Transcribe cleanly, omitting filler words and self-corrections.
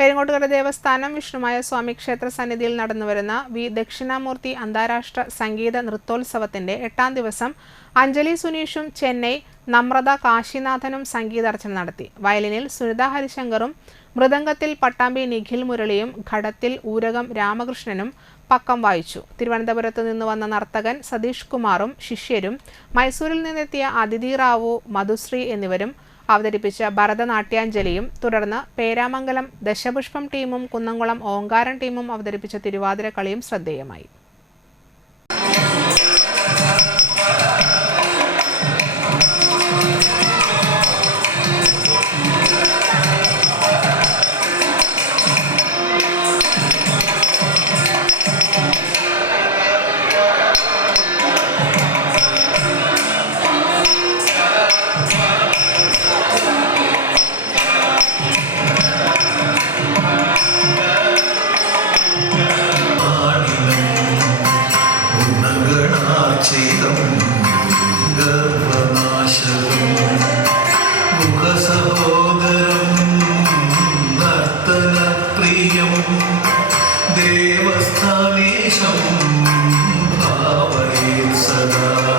പെരിങ്ങോട്ടുകര ദേവസ്ഥാനം വിഷ്ണുമായ സ്വാമി ക്ഷേത്ര സന്നിധിയിൽ നടന്നുവരുന്ന വി ദക്ഷിണാമൂർത്തി അന്താരാഷ്ട്ര സംഗീത നൃത്തോത്സവത്തിന്റെ 8ാം ദിവസം അഞ്ജലി സുനീഷും ചെന്നൈ നമ്രത കാശിനാഥനും സംഗീതാർച്ചന നടത്തി. വയലിനിൽ സുനിത ഹരിശങ്കറും, മൃദംഗത്തിൽ പട്ടാമ്പി നിഖിൽ മുരളിയും, ഘടത്തിൽ ഊരകം രാമകൃഷ്ണനും പക്കം വായിച്ചു. തിരുവനന്തപുരത്ത് നിന്ന് വന്ന നർത്തകൻ സതീഷ് കുമാറും ശിഷ്യരും, മൈസൂരിൽ നിന്നെത്തിയ അതിഥി റാവു, മധുശ്രീ എന്നിവരും അവതരിപ്പിച്ച ഭരതനാട്യാഞ്ജലിയും, തുടർന്ന് പേരാമംഗലം ദശപുഷ്പം ടീമും കുന്നംകുളം ഓങ്കാരം ടീമും അവതരിപ്പിച്ച തിരുവാതിര കളിയും ശ്രദ്ധേയമായി. ദേവസ്ഥാനേശം ഭാവയേ സദാ.